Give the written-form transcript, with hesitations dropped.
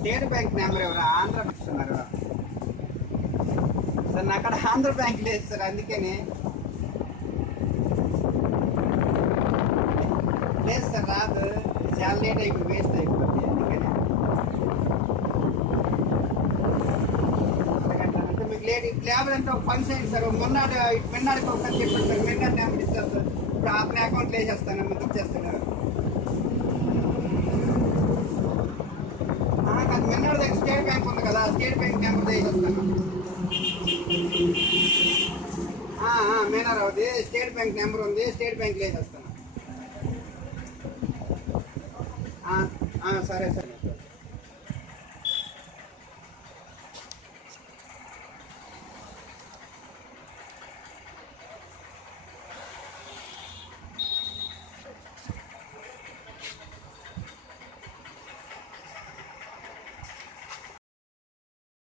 State bank number ఎవరు ఆంధ్ర ఇస్తున్నారు sir? నా అక్కడ ఆంధ్ర బ్యాంక్ లేదు సార్, అందుకని లేదు సార్, రాదు. చాలా లేట్ అయిపోయి వేస్ట్ అయిపోతుంది, అందుకని. అంటే మీకు లేబర్ అంటే ఒక పని చేయండి సార్. మిన్నాడికి ఒకసారి చెప్పండి సార్, మిన్నాడి నెంబర్ ఇస్తారు సార్. ఇప్పుడు అతని అకౌంట్లో వేసేస్తాను, మీకు ఇచ్చేస్తాను. కాదు, మిన్నాడి దగ్గర స్టేట్ బ్యాంక్ ఉంది కదా, స్టేట్ బ్యాంక్ నెంబర్ వేసేస్తాను. మేనారావుది స్టేట్ బ్యాంక్ నెంబర్ ఉంది, స్టేట్ బ్యాంక్లో వేసేస్తాను. సరే సరే.